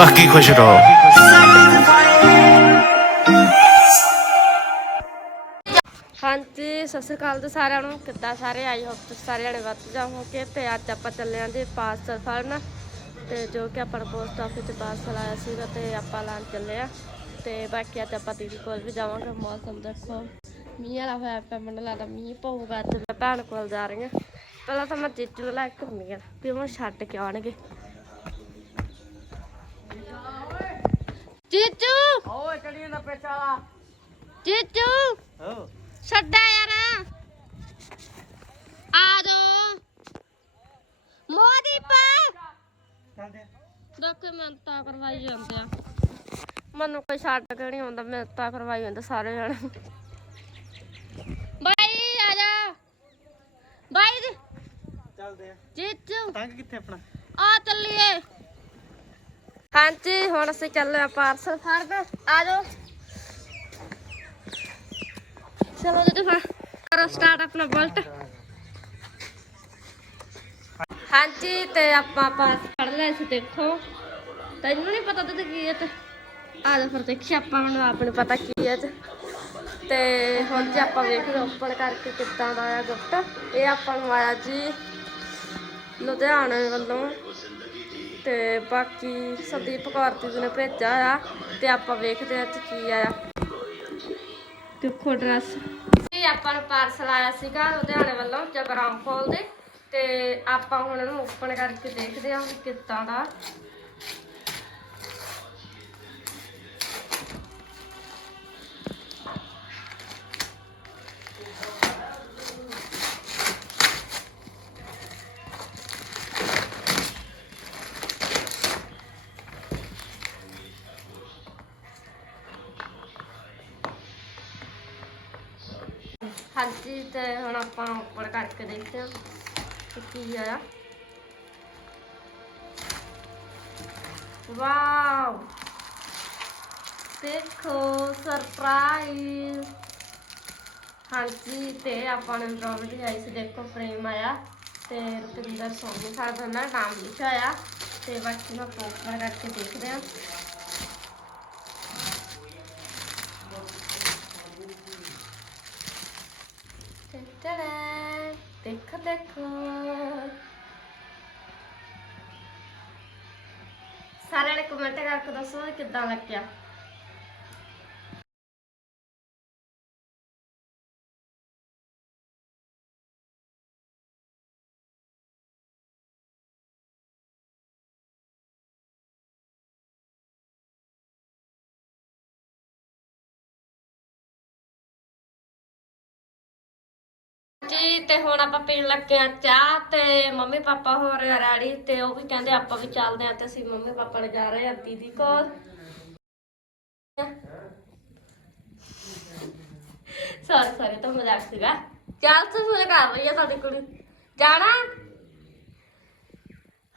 ਬਾਕੀ ਖੁਸ਼ ਰਹੋ। ਹਾਂਜੀ, ਸਤਿ ਸ਼੍ਰੀ ਅਕਾਲ ਜੀ ਸਾਰਿਆਂ ਨੂੰ। ਕਿੱਦਾਂ ਸਾਰੇ? ਆਈ ਹੋਪ ਤੁਸੀਂ ਸਾਰੇ ਜਣੇ ਵੱਧ ਜਾਵੋਗੇ ਤੇ ਅੱਜ ਆਪਾਂ ਚੱਲੇ ਆਂ ਜੀ ਪਾਰਸਲ ਫੜਨ। ਤੇ ਜੋ ਕਿ ਆਪਾਂ ਪੋਸਟ ਆਫਿਸ ਤੇ ਪਾਰਸਲ ਆਇਆ ਸੀਗਾ ਤੇ ਆਪਾਂ ਲੈਣ ਚੱਲੇ ਆ। ਤੇ ਬਾਕੀ ਅੱਜ ਆਪਾਂ ਦੀਦੀ ਕੋਲ ਵੀ ਜਾਵਾਂਗੇ। ਮੌਸਮ ਦੇਖੋ। ਮੀਂਹ ਵਾਲਾ ਹੋਇਆ ਪਿਆ, ਮੈਨੂੰ ਲੱਗਦਾ ਮੀਂਹ ਪਊਗਾ। ਤੇ ਮੈਂ ਭੈਣ ਕੋਲ ਜਾ ਰਹੀ ਹਾਂ ਪਹਿਲਾਂ ਤਾਂ ਮੈਂ ਜੀਜੂ ਨੂੰ ਲੈ ਕੇ ਘੁੰਮੀ ਆ, ਵੀ ਉਹ ਛੱਡ ਕੇ ਆਉਣਗੇ। ਜੀਜੂ। ਓਏ ਚੜੀ ਨਾ ਪੇਚਾ ਜੀਜੂ। ਹੋ। ਛੱਡਾ ਯਾਰ। ਆ ਦੋ ਮੋਦੀ ਪਾ ਚੱਲਦੇ ਡਾਕੂਮੈਂਟਾਂ ਕਰਵਾਈ ਜਾਂਦੇ ਆ। ਮੈਨੂੰ ਕੋਈ ਛੱਡ ਕੇ ਨਹੀਂ ਆਉਂਦਾ ਮਿੰਤਾਂ ਕਰਵਾਈ ਜਾਂਦੇ ਸਾਰੇ ਜਣੇ। ਬਾਈ ਆ ਜਾ। ਬਾਈ ਚੱਲਦੇ ਆ। ਜੀਜੂ। ਤੰਗ ਕਿੱਥੇ ਆਪਣਾ? ਆ ਚੱਲੀਏ। ਹਾਂਜੀ, ਹੁਣ ਅਸੀਂ ਚੱਲੇ ਆ ਪਾਰਸਲ ਫੜਨ। ਆ ਜਾਓ। ਚਲੋ ਜੀ ਫਿਰ ਕਰੋ ਸਟਾਰਟ ਆਪਣਾ ਬੁਲਟ। ਹਾਂਜੀ, ਤੇ ਆਪਾਂ ਪਾਰਸਲ ਫੜ ਲਿਆ ਸੀ, ਦੇਖੋ। ਤੈਨੂੰ ਨਹੀਂ ਪਤਾ ਤੇ ਕੀ ਹੈ ਤੇ। ਆ ਜਾ ਫਿਰ ਦੇਖੀ ਆਪਾਂ ਨੂੰ ਆਪਣੇ ਪਤਾ ਕੀ ਹੈ ਤੇ। ਤੇ ਹੁਣ ਜੇ ਆਪਾਂ ਵੇਖਦੇ ਓਪਨ ਕਰਕੇ ਕਿੱਦਾਂ ਦਾ ਆਇਆ ਗਿਫਟ। ਇਹ ਆਪਾਂ ਨੂੰ ਆਇਆ ਜੀ ਲੁਧਿਆਣੇ ਵੱਲੋਂ। ਤੇ ਬਾਕੀ ਸੰਦੀਪ ਕੌਰ ਜੀ ਨੇ ਭੇਜਿਆ ਆ, ਤੇ ਆਪਾਂ ਵੇਖਦੇ ਆ ਚ ਕੀ ਆਇਆ ਦੇਖੋ ਡਰੈਸ ਇਹ ਆਪਾਂ ਨੂੰ ਪਾਰਸਲ ਆਇਆ ਸੀਗਾ ਲੁਧਿਆਣੇ ਵੱਲੋਂ ਜਗਰਾਮ ਕੋਲ ਦੇ, ਤੇ ਆਪਾਂ ਹੁਣ ਇਹਨੂੰ ਓਪਨ ਕਰਕੇ ਦੇਖਦੇ ਆ ਕਿੱਦਾਂ ਦਾ ਹਾਂਜੀ ਤੇ ਹੁਣ ਆਪਾਂ ਓਪਨ ਕਰਕੇ ਦੇਖਦੇ ਹਾਂ ਕਿ ਕੀ ਆਇਆ ਵਾਓ! ਦੇਖੋ ਸਰਪ੍ਰਾਈਜ਼ ਹਾਂਜੀ, ਤੇ ਆਪਾਂ ਨੇ ਪ੍ਰੋਬਲਮ ਆਈ ਸੀ, ਦੇਖੋ ਫਰੇਮ ਆਇਆ ਤੇ ਰੁਪਿੰਦਰ ਸੋਨੀ ਸਾਹਿਬ ਦਾ ਨਾਮ ਲਿਖਿਆ ਆ ਤੇ ਬਾਕੀ ਮੈਂ ਓਪਨ ਕਰਕੇ ਦੇਖਦੇ ਹਾਂ। ਕਮੈਂਟ ਕਰਕੇ ਦੱਸੋ ਕਿੱਦਾਂ ਲੱਗਿਆ? ਜੀ, ਤੇ ਹੁਣ ਆਪਾਂ ਪੀਣ ਲੱਗੇ ਆ ਚਾਹ ਤੇ ਮੰਮੀ ਪਾਪਾ ਹੋ ਰਹੇ ਆ ਰੈਡੀ ਤੇ ਉਹ ਵੀ ਕਹਿੰਦੇ ਆਪਾਂ ਵੀ ਚੱਲਦੇ ਆ ਤੇ ਅਸੀਂ ਮੰਮੀ ਪਾਪਾ ਨੇ ਜਾ ਰਹੇ ਆ ਦੀਦੀ ਕੋਲ। ਸੌਰੀ ਸੌਰੀ ਤਾਂ ਮਜ਼ਾਕ ਸੀਗਾ। ਚੱਲ ਤੂੰ ਸੁਣ ਕਰ ਰਹੀ ਆ ਸਾਡੀ ਕੁੜੀ। ਜਾਣਾ?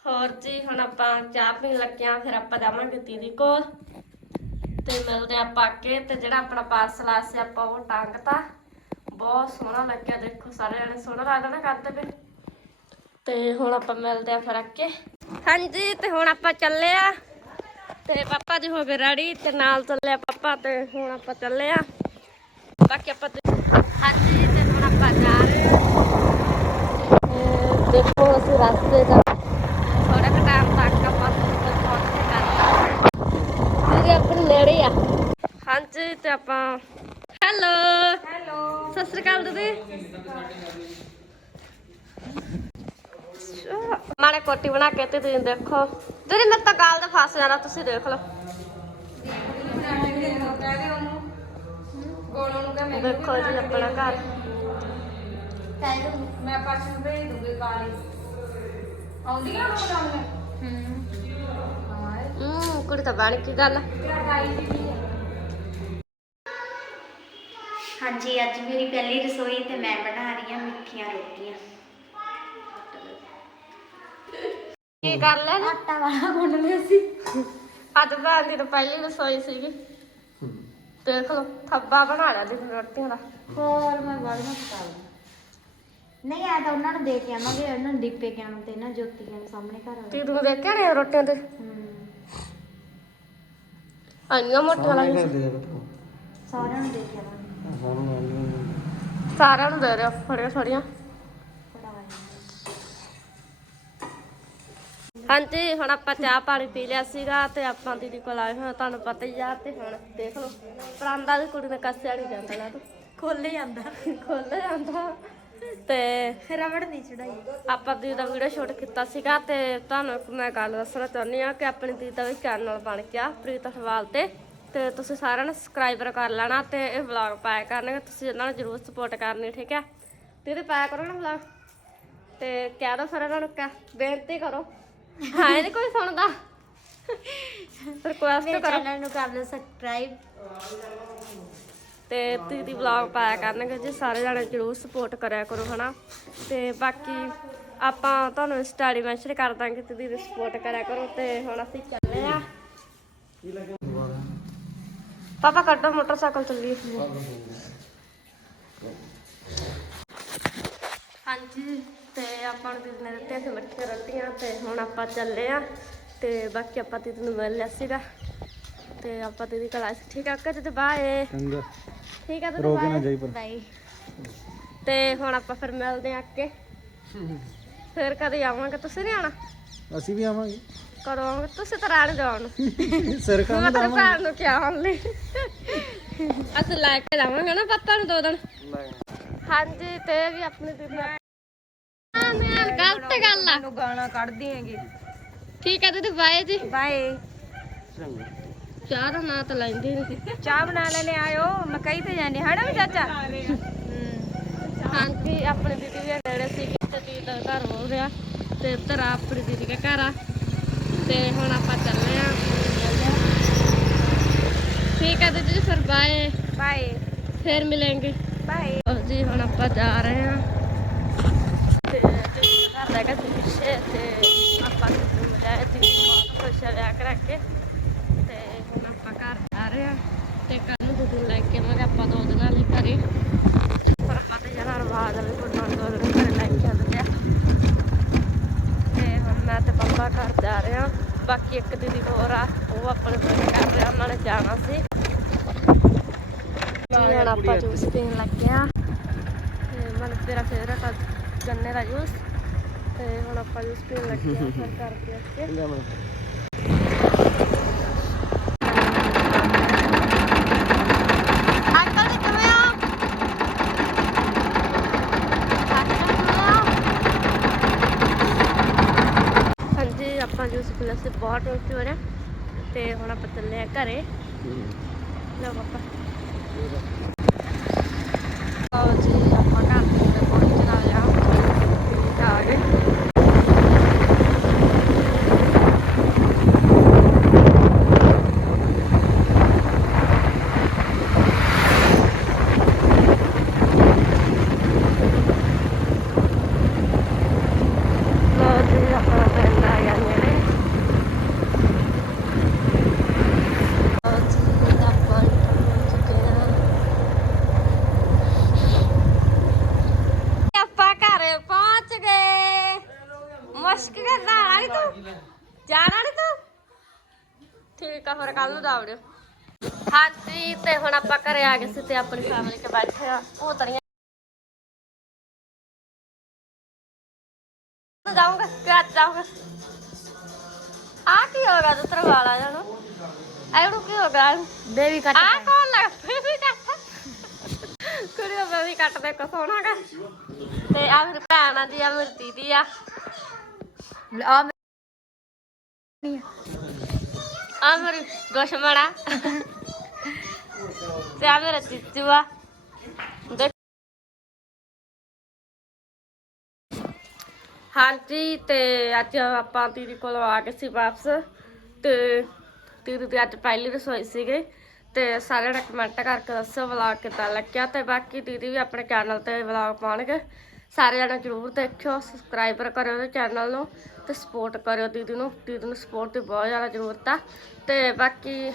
ਹੋਰ ਜੀ, ਹੁਣ ਆਪਾਂ ਚਾਹ ਪੀਣ ਲੱਗੇ ਆ ਫਿਰ ਆਪਾਂ ਜਾਵਾਂਗੇ ਦੀਦੀ ਕੋਲ। ਤੇ ਮਿਲਦੇ ਆ ਆਪਾਂ ਕੇ ਤੇ ਜਿਹੜਾ ਆਪਣਾ ਪਾਰਸਲ ਆ ਸੀ ਆਪਾਂ ਉਹ ਟੰਗਤਾ। ਬਹੁਤ ਸੋਹਣਾ ਲੱਗਿਆ ਦੇਖੋ ਸਾਰੇ ਜਣੇ ਸੋਹਣਾ ਲੱਗਦਾ ਨਾ ਕਰਦੇ ਪਏ ਤੇ ਹੁਣ ਆਪਾਂ ਮਿਲਦੇ ਆ ਫਿਰ ਅੱਗੇ ਹਾਂਜੀ ਤੇ ਹੁਣ ਆਪਾਂ ਚੱਲੇ ਆ ਤੇ ਪਾਪਾ ਜੀ ਹੋ ਗਏ ਰੈਡੀ ਤੇ ਨਾਲ ਚੱਲੇ ਆ ਪਾਪਾ ਤੇ ਹੁਣ ਆਪਾਂ ਚੱਲੇ ਆ ਬਾਕੀ ਆਪਾਂ ਹਾਂਜੀ ਤੇ ਹੁਣ ਆਪਾਂ ਜਾ ਰਹੇ ਆ ਦੇਖੋ ਅਸੀਂ ਰਸਤੇ ਦਾ ਥੋੜਾ ਕੁ ਟਾਈਮ ਤੱਕ ਆਪਾਂ ਉੱਥੇ ਪਹੁੰਚ ਕਰਨਾ ਜੀ ਆਪਣੇ ਨੇੜੇ ਆ। ਹਾਂਜੀ ਤੇ ਆਪਾਂ ਹੈਲੋ ਹੈਲੋ ਸਤਿ ਸ੍ਰੀ ਅਕਾਲ ਦੀਦੀ। ਮਾੜੇ ਕੋਟੀ ਬਣਾ ਕੇ ਤੇ ਤੁਸੀਂ ਦੇਖੋ। ਦੀਦੀ ਮੈਂ ਤਾਂ ਗਾਲ ਦਾ ਫਸ ਜਾਣਾ ਤੁਸੀਂ ਦੇਖ ਲਓ। ਦੇਖੋ ਜੀ ਆਪਣਾ ਘਰ। ਮੈਂ ਭੇਜ ਦੂੰਗੀ ਕਾਲੀ। ਆਉਂਦੀ ਆ ਉਹ ਕੰਮ ਹੂੰ ਕੁੜੀ ਤਾਂ ਬਣ ਕੀ ਗੱਲ ਹਾਂਜੀ ਅੱਜ ਮੇਰੀ ਪਹਿਲੀ ਰਸੋਈ ਤੇ ਮੈਂ ਬਣਾ ਰਹੀ ਹਾਂ ਮਿੱਠੀਆਂ ਰੋਟੀਆਂ। ਕੀ ਕਰ ਲੈ ਆਟਾ ਵਾਲਾ ਗੁੰਨ ਲਿਆ ਸੀ। ਅੱਜ ਭੈਣ ਦੀ ਤਾਂ ਪਹਿਲੀ ਰਸੋਈ ਸੀਗੀ। ਦੇਖ ਲਓ ਥੱਬਾ ਬਣਾ ਲਿਆ ਦੀ ਰੋਟੀਆਂ ਦਾ। ਹੋਰ ਮੈਂ ਬੜੀਆਂ ਪਕਾ ਲਈ ਨਹੀਂ ਆ ਤਾਂ ਉਹਨਾਂ ਨੂੰ ਦੇ ਕੇ ਆਵਾਂਗੇ ਉਹਨਾਂ ਨੂੰ ਦੀਪੇ ਕੇ ਆਉਣ ਤੇ ਨਾ ਜੋਤੀ ਦੇ ਸਾਹਮਣੇ ਘਰ ਵਾਲੇ। ਤੀ ਤੂੰ ਦੇਖਿਆ ਨੇ ਰੋਟੀਆਂ ਤੇ। ਅੰਨੀਆਂ ਮੋਟੀਆਂ ਲੱਗੀਆਂ ਸਾਰਿਆਂ ਨੂੰ ਦੇ ਕੇ ਆਵਾਂਗੇ। ਸਾਰਿਆਂ ਨੂੰ ਦੇ ਰਿਹਾ ਫੜੀਆਂ ਫੜੀਆਂ ਹਾਂਜੀ ਹੁਣ ਆਪਾਂ ਚਾਹ ਪਾਣੀ ਪੀ ਲਿਆ ਸੀਗਾ ਤੇ ਆਪਾਂ ਦੀਦੀ ਕੋਲ ਆਏ ਹੋਏ ਆ, ਤੁਹਾਨੂੰ ਪਤਾ ਹੀ ਆ ਤੇ ਹੁਣ ਦੇਖ ਲਓ। ਪਰਾਂਦਾ ਦੀ ਕੁੜੀ ਨੇ ਕੱਸਿਆ ਨਹੀਂ ਜਾਂਦਾ ਲਾ ਤੂੰ। ਖੋਲੇ ਜਾਂਦਾ। ਖੁੱਲ ਜਾਂਦਾ। ਤੇ ਰਬੜ ਨਹੀਂ ਚੜਾਈ। ਆਪਾਂ ਦੀਦੀ ਦਾ ਵੀਡੀਓ ਸ਼ੂਟ ਕੀਤਾ ਸੀਗਾ ਤੇ ਤੁਹਾਨੂੰ ਇੱਕ ਮੈਂ ਗੱਲ ਦੱਸਣਾ ਚਾਹੁੰਦੀ ਆ ਕਿ ਆਪਣੀ ਦੀਦੀ ਦਾ ਵੀ ਚੈਨਲ ਬਣ ਗਿਆ ਪ੍ਰੀਤ ਅਠਵਾਲ ਤੇ। ਤੇ ਤੁਸੀਂ ਸਾਰਿਆਂ ਨੇ ਸਬਸਕ੍ਰਾਈਬਰ ਕਰ ਲੈਣਾ ਤੇ ਇਹ ਵਲੌਗ ਪਾਇਆ ਕਰਨਗੇ ਤੁਸੀਂ ਇਹਨਾਂ ਨੂੰ ਜ਼ਰੂਰ ਸਪੋਰਟ ਕਰਨੀ ਠੀਕ ਹੈ? ਦੀਦੀ ਪਾਇਆ ਕਰੋ ਨਾ ਵਲੌਗ ਤੇ ਕਹਿ ਦੋ ਫਿਰ ਇਹਨਾਂ ਨੂੰ ਕਹਿ ਬੇਨਤੀ ਕਰੋ। ਹਾਂ ਇਹ ਕੋਈ ਸੁਣਦਾ। ਰਿਕੁਐਸਟ ਕਰੋ। ਚੈਨਲ ਨੂੰ ਕਰ ਲਓ ਸਬਸਕ੍ਰਾਈਬ ਤੇ ਦੀਦੀ ਵਲੌਗ ਪਾਇਆ ਕਰਨਗੇ ਜੀ ਸਾਰੇ ਜਣੇ ਜਰੂਰ ਸਪੋਰਟ ਕਰਿਆ ਕਰੋ ਹਨਾ? ਤੇ ਬਾਕੀ ਆਪਾਂ ਤੁਹਾਨੂੰ ਇੰਸਟਾ ਆਈਡੀ ਮੈਂਸ਼ਨ ਕਰ ਦਾਂਗੇ ਤੇ ਦੀਦੀ ਸਪੋਰਟ ਕਰਿਆ ਕਰੋ ਤੇ ਹੁਣ ਅਸੀਂ ਚੱਲੇ ਆ। ਪਾਪਾ ਕੱਢੋ ਮੋਟਰਸਾਈਕਲ ਚੱਲੀਏ। ਹਾਂਜੀ ਤੇ ਆਪਾਂ ਨੂੰ ਨੇ ਦਿੱਤੀਆਂ ਸੀ ਮੱਠੀਆਂ ਰੋਟੀਆਂ ਤੇ ਹੁਣ ਆਪਾਂ ਚੱਲੇ ਆ ਤੇ ਬਾਕੀ ਆਪਾਂ ਦੀਦੀ ਨੂੰ ਮਿਲ ਲਿਆ ਸੀਗਾ। ਤੇ ਆਪਾਂ ਦੀਦੀ ਕੋਲ ਆਏ ਸੀ। ਠੀਕ ਆ ਕਿ ਤੇ ਬਾਏ ਚੰਗਾ। ਠੀਕ ਆ ਤੇ ਰੋਕੇ ਨਾ ਬਾਏ ਜਾਈ ਪਰ। ਬਾਈ। ਤੇ ਹੁਣ ਆਪਾਂ ਫਿਰ ਮਿਲਦੇ ਆ ਅੱਗੇ। ਫਿਰ ਕਦੇ ਆਵਾਂਗੇ? ਤੁਸੀਂ ਨਹੀਂ ਆਣਾ ਅਸੀਂ ਵੀ ਆਵਾਂਗੇ। ਆਵਾਂਗੇ ਤੁਸੀਂ ਤਾਂ ਰਹਿਣ ਜਾਣ ਸਿਰ ਮੈਂ ਤੇਰੇ ਭੈਣ ਨੂੰ ਕਿਹਾ ਹੁਣ ਲਈ ਅਸੀਂ ਲੈ ਕੇ ਜਾਵਾਂਗੇ ਨਾ ਪੱਤਾ ਨੂੰ ਦੋ ਦਿਨ। ਹਾਂਜੀ ਤੇ ਇਹ ਵੀ ਆਪਣੀ ਦੀਦੀ ਆ ਮੈਂ ਗਲਤ ਗੱਲ ਆ। ਨੂੰ ਗਾਣਾ ਕੱਢਦੀ ਹੈਗੀ। ਠੀਕ ਆ ਦੀਦੀ ਬਾਏ ਜੀ। ਬਾਏ। ਚਾਹ ਦਾ ਨਾਂ ਤਾਂ ਲੈਂਦੀ ਨਹੀਂ ਚਾਹ ਬਣਾ ਲੈਣੇ ਆਇਓ। ਮੈਂ ਕਹੀ ਤੇ ਜਾਂਦੀ ਹਣਾ ਵੀ ਚਾਚਾ? ਹਾਂਜੀ ਆਪਣੇ ਦੀਦੀ ਦੇ ਨੇੜੇ ਸੀ ਤੇ ਦੀਦੀ ਦਾ ਘਰ ਹੋ ਰਿਹਾ ਤੇ ਆ ਆਪਣੀ ਦੀਦੀ ਦਾ ਘਰ ਆ। ਤੇ ਹੁਣ ਆਪਾਂ ਚੱਲੇ ਆ। ਠੀਕ ਹੈ ਦੀਦੀ ਫਿਰ ਬਾਏ। ਬਾਏ। ਫਿਰ ਮਿਲਾਂਗੇ। ਬਾਏ। ਲਓ ਜੀ ਹੁਣ ਆਪਾਂ ਜਾ ਰਹੇ ਆ। ਤੇ ਦਾ ਘਰ ਹੈਗਾ ਸੀ ਪਿੱਛੇ ਤੇ ਆਪਾਂ ਨੂੰ ਮਜਾਇਆ ਦੀਦੀ ਬਹੁਤ ਖੁਸ਼ ਆ ਵਿਆਹ ਕਰਾ ਕੇ। ਤੇ ਹੁਣ ਆਪਾਂ ਘਰ ਜਾ ਰਹੇ ਆ। ਤੇ ਕੱਲ ਨੂੰ ਦੀਦੀ ਨੂੰ ਲੈ ਕੇ ਆਵਾਂਗੇ ਆਪਾਂ ਦੋ ਦਿਨਾਂ ਲਈ ਘਰੇ ਪਰ ਆਪਾਂ ਤੇ ਜਨਾ ਰਵਾਜ ਵਾਲੇ ਕੋਲ ਦੋ ਦਿਨ ਘਰੇ ਲੈ ਕੇ ਆਉਂਦੇ ਆ ਤੇ ਹੁਣ ਮੈਂ ਤੇ ਪਾਪਾ ਘਰ ਜਾ ਰਹੇ ਆ ਬਾਕੀ ਇੱਕ ਦੀਦੀ ਹੋਰ ਆ ਉਹ ਆਪਣੇ ਕੋਲ ਕਰ ਰਿਹਾ ਉਹਨਾਂ ਨੇ ਜਾਣਾ ਸੀ। ਜੀ ਹੁਣ ਆਪਾਂ ਜੂਸ ਪੀਣ ਲੱਗੇ ਆ। ਤੇ ਮਨ ਤੇਰਾ ਫੇਵਰਟ ਆ ਗੰਨੇ ਦਾ ਜੂਸ ਤੇ ਹੁਣ ਆਪਾਂ ਜੂਸ ਪੀਣ ਲੱਗੇ ਆ ਫਿਰ ਕਰਕੇ ਅੱਗੇ ਚੰਗਾ ਮੈਂ ਅੰਕਲ ਜੀ ਕਿਵੇਂ ਆ ਹਾਂਜੀ ਆਪਾਂ ਜੂਸ ਪੀਲਾ ਸੀ ਬਹੁਤ ਟੇਸਟੀ ਹੋ ਰਿਹਾ ਤੇ ਹੁਣ ਆਪਾਂ ਚੱਲੇ ਆ ਘਰੇ। ਲਓ ਪਾਪਾ ਆਓ ਜੀ ਆਪਾਂ ਘਰ ਦੇ ਕੋਲ ਪਹੁੰਚ ਚਲਾ ਲਿਆ ਆ ਗਏ ਲਓ ਜੀ ਆਪਣਾ ਪਿੰਡ ਆ ਗਿਆ ਨੇੜੇ ਲਓ ਜੀ ਆਪਾਂ ਪਹੁੰਚ ਚੁੱਕੇ ਹਾਂ ਆਪਾਂ ਘਰੇ ਪਹੁੰਚ ਗਏ ਮੁਸ਼ਕ ਕਰਦਾ ਆਣਾ ਨੀ ਤੂੰ ਜਾਣਾ ਨੀ ਤੂੰ ਠੀਕ ਆ ਫਿਰ ਕੱਲ ਨੂੰ ਦਾਵੜਿਓ ਹਾਂਜੀ ਤੇ ਹੁਣ ਆਪਾਂ ਘਰੇ ਆ ਗਏ ਸੀ ਤੇ ਆਪਣੀ ਫੈਮਿਲੀ ਕੇ ਬੈਠੇ ਆ। ਉਹ ਤੜੀਆਂ ਜਾਊਂਗਾ ਕਿਆ ਜਾਊਂਗਾ? ਆ ਕੀ ਹੋ ਗਿਆ ਤੇਰਾ ਵਾਲਾ ਜਾਨੋ ਐਨੂੰ ਕੀ ਹੋ ਗਿਆ? ਬੇਬੀ ਕੱਟ ਆ ਕੌਣ ਲੱਗ ਬੇਬੀ ਕੱਟ। ਕੁੜੀ ਦਾ ਬੇਬੀ ਕੱਟ ਦੇ ਕੋ ਸੋਹਣਾ ਗਾ। ਤੇ ਆ ਮੇਰੀ ਭੈਣ ਆ ਜੀ ਆ ਮੇਰੀ ਦੀਦੀ ਆ। ਆ ਆ ਮੇਰੀ ਦੁਸ਼ਮਣਾ ਤੇ ਆ ਮੇਰਾ ਚੀਚੂ ਆ ਹਾਂਜੀ, ਤੇ ਅੱਜ ਆਪਾਂ ਦੀਦੀ ਕੋਲ ਆ ਗਏ ਸੀ ਵਾਪਸ। ਤੇ ਦੀਦੀ ਦੀ ਅੱਜ ਪਹਿਲੀ ਰਸੋਈ ਸੀਗੀ। ਤੇ ਸਾਰਿਆਂ ਨੇ ਕਮੈਂਟ ਕਰਕੇ ਦੱਸੋ ਵਲੌਗ ਕਿੱਦਾਂ ਲੱਗਿਆ। ਤੇ ਬਾਕੀ ਦੀਦੀ ਵੀ ਆਪਣੇ ਚੈਨਲ ਤੇ ਵਲੌਗ ਪਾਉਣਗੇ। ਸਾਰੇ ਜਣੇ ਜਰੂਰ ਦੇਖਿਓ ਸਬਸਕ੍ਰਾਈਬਰ ਕਰਿਓ ਉਹਦੇ ਚੈਨਲ ਨੂੰ ਤੇ ਸਪੋਰਟ ਕਰਿਓ ਦੀਦੀ ਨੂੰ। ਦੀਦੀ ਨੂੰ ਸਪੋਰਟ ਦੀ ਬਹੁਤ ਜ਼ਿਆਦਾ ਜ਼ਰੂਰਤ ਆ। ਤੇ ਬਾਕੀ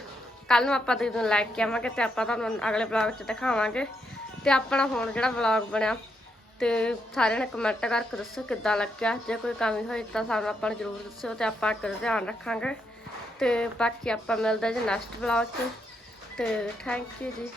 ਕੱਲ ਨੂੰ ਆਪਾਂ ਦੀਦੀ ਨੂੰ ਲੈ ਕੇ ਆਵਾਂਗੇ ਤੇ ਆਪਾਂ ਤੁਹਾਨੂੰ ਅਗਲੇ ਵਲੌਗ 'ਚ ਦਿਖਾਵਾਂਗੇ। ਤੇ ਆਪਣਾ ਹੁਣ ਜਿਹੜਾ ਵਲੌਗ ਬਣਿਆ, ਤੇ ਸਾਰਿਆਂ ਨੇ ਕਮੈਂਟ ਕਰਕੇ ਦੱਸੋ ਕਿੱਦਾਂ ਲੱਗਿਆ। ਜੇ ਕੋਈ ਕਮੀ ਹੋਈ ਤਾਂ ਸਾਨੂੰ ਆਪਾਂ ਨੂੰ ਜ਼ਰੂਰ ਦੱਸਿਓ ਤੇ ਆਪਾਂ ਅੱਗੇ ਤੋਂ ਧਿਆਨ ਰੱਖਾਂਗੇ। ਤੇ ਬਾਕੀ ਆਪਾਂ ਮਿਲਦੇ ਜੀ ਨੈਕਸਟ ਵਲੌਗ 'ਚ। ਤੇ ਥੈਂਕ ਯੂ ਜੀ।